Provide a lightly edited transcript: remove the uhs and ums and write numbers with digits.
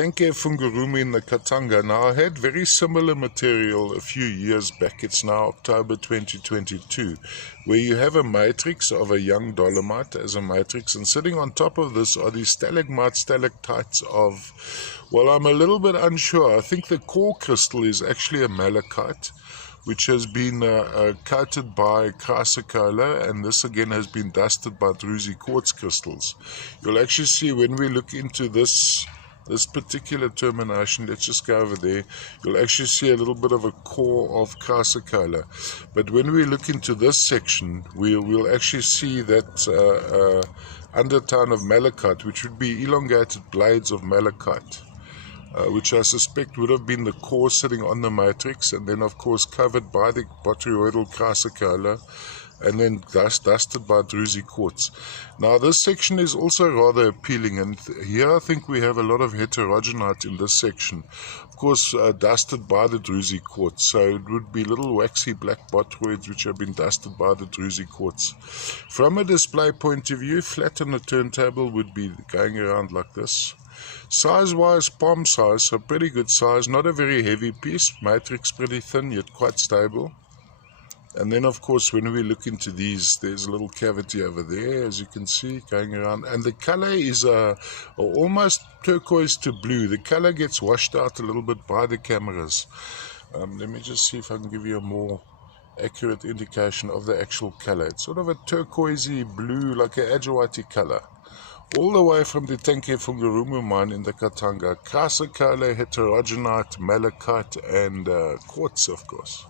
Tenke Fungurume in the Katanga. Now, I had very similar material a few years back. It's now October 2022, where you have a matrix of a young dolomite as a matrix, and sitting on top of this are these stalagmites, stalactites of, well, I'm a little bit unsure. I think the core crystal is actually a malachite, which has been coated by chrysocolla, and this again has been dusted by druzy quartz crystals. You'll actually see when we look into this particular termination, let's just go over there, you'll actually see a little bit of a core of chrysocolla. But when we look into this section, we'll actually see that undertone of malachite, which would be elongated blades of malachite, which I suspect would have been the core sitting on the matrix, and then of course covered by the botryoidal chrysocolla, and then dusted by druzy quartz. Now this section is also rather appealing, and here I think we have a lot of heterogenite in this section, of course dusted by the druzy quartz. So it would be little waxy black botroids which have been dusted by the druzy quartz. From a display point of view, flat on the turntable would be going around like this. Size wise, palm size, so pretty good size, not a very heavy piece, matrix pretty thin yet quite stable. And then of course when we look into these, there's a little cavity over there, as you can see, going around, and the color is almost turquoise to blue. The color gets washed out a little bit by the cameras. Let me just see if I can give you a more accurate indication of the actual color. It's sort of a turquoisey blue, like an Adjawati color, all the way from the Tenke Fungurume mine in the Katanga. Chrysocolla, heterogenite, malachite, and quartz, of course.